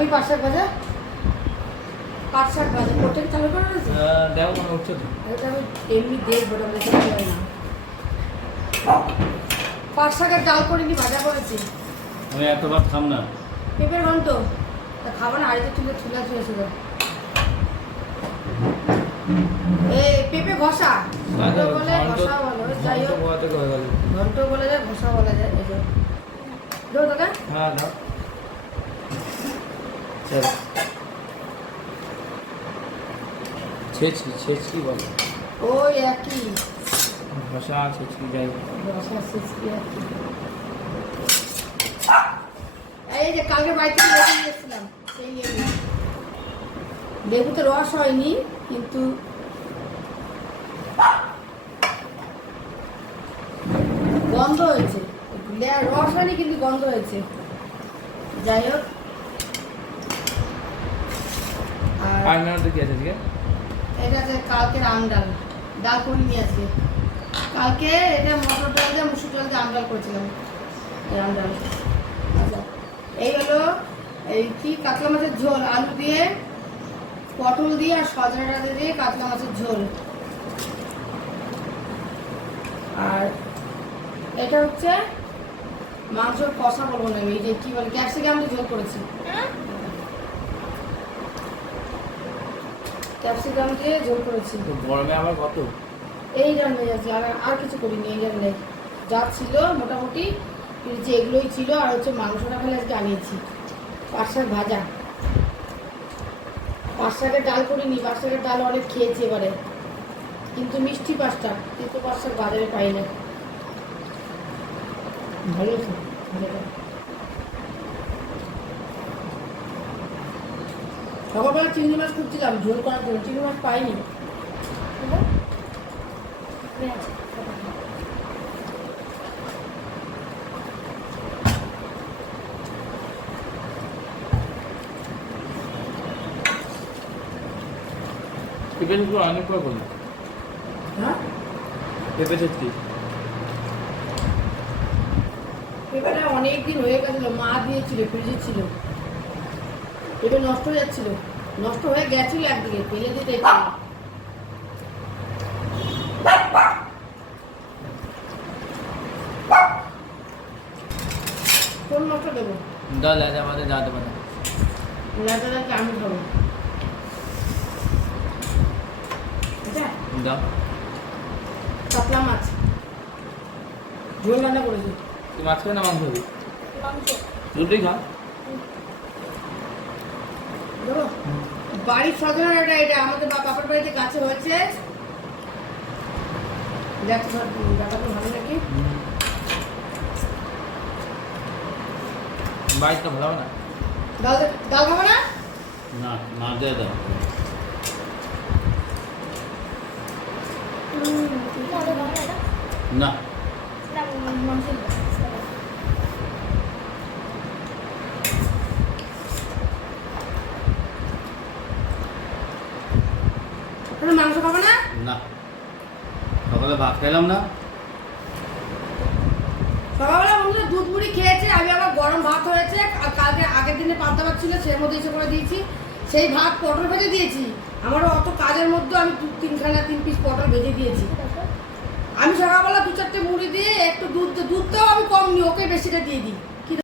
আমি পাঁচ শাক ভাজা পাঁচ শাক ভাজা চালু করে রয়েছে কোনো উঠছে তো। এটা আমি এমনি দেখব ওটা হয় না। পাঁচ শাকের ডাল করিনি ভাজা করেছি। আমি এত ভাত খাম না। পেঁপের ঘন্ট। তা খাব না আড়িতে তুলে তুলে চলেছিল এই পেঁপে ঘষা। ঘন্ট বলে ঘষা বলো যাই হোক। ঘন্ট বলে যায় ঘষা বলা যায় এই যে। দেবো দাদা। হ্যাঁ দাও। ছেছি ছেছি ওই একই। ভাষা ছেছি যাই হোক। ঘষা একই। এই যে কালকে বাড়িতে লেবু নিয়ে সেই লেবু লেবুতে রস হয়নি কিন্তু গন্ধ হয়েছে। রস হয়নি কিন্তু গন্ধ হয়েছে। যাই হোক। আর কি আছে আজকে? এটা আছে কালকের আম ডাল ডাল করিনি আজকে। কালকে এটা মটর ডাল দিয়ে মুসুর ডাল দিয়ে আম ডাল করেছিলাম এই ডাল আচ্ছা এই হলো এই কি কাতলা মাছের ঝোল আলু দিয়ে পটল দিয়ে আর সজনা ডালে দিয়ে কাতলা মাছের ঝোল। আর এটা হচ্ছে মাংসর কষা বলব না আমি এই যে কি বলে ক্যাপসিকাম দিয়ে ঝোল করেছি। ক্যাপসিকাম দিয়ে ঝোল করেছি। তো গরমে আবার কত? এই রান্না যাচ্ছে আর আর কিছু করিনি এই রান্নায় যা ছিল মোটামুটি যে এগুলোই ছিল আর হচ্ছে মাংসটা খালি আজকে আনিয়েছি। পাঁচ শাক ভাজা। পাঁচ শাকের ডাল করিনি পাঁচ শাকের ডাল অনেক খেয়েছি এবারে। কিন্তু মিষ্টি পাঁচটা কিন্তু পাঁচ শাক বাজারে পাই না ভালো তো ভালোটা সকালবেলা চিংড়ি মাছ খুঁজছিলাম ঝোল করার জন্য। চিংড়ি মাছ পাইনি। অনেক করে বলি হ্যাঁ? পেঁপে ছেচকি পেঁপেটা অনেক দিন হয়ে গেছিল মা দিয়েছিল ফ্রিজে ছিল। পেঁপে নষ্ট হয়ে যাচ্ছিল। নষ্ট হয়ে গেছিল একদিকে ফেলে দিতে কোন নষ্ট দেবো দাও লেজা আমাদের যা দেবে না লাটাটাকে আমি খাব? দাও। কাতলা মাছ। ঝোল রান্না করেছি। তুই মাছ খাবে না মাংস খাবি? দুটোই খা। বাড়ির সজনা এটা এটা আমাদের বা বাবার বাড়িতে গাছে হয়েছে। দেখো ব্যাপারটা ভালো নাকি? বাড়িতে ভালো না। ডাল দে- ডাল খাব না। না না দিয়ে দাও। না। তুমি না? না। সকালে ভাত খেলাম না। সকালবেলা বন্ধুরা দুধ মুড়ি খেয়েছে আমি আবার গরম ভাত হয়েছে আর কালকে আগের দিনে পান্তা ভাত ছিল সেই মধ্যে ইচ্ছে করে দিয়েছি। সেই ভাত পটল ভেজে দিয়েছি। আমারও অত কাজের মধ্যে আমি দু তিনখানা তিন পিস পটল ভেজে দিয়েছি। আমি সকালবেলা দু চারটে মুড়ি দিয়ে একটু দুধ দুধটাও আমি কম নিই ওকে বেশিটা দিয়ে দিই।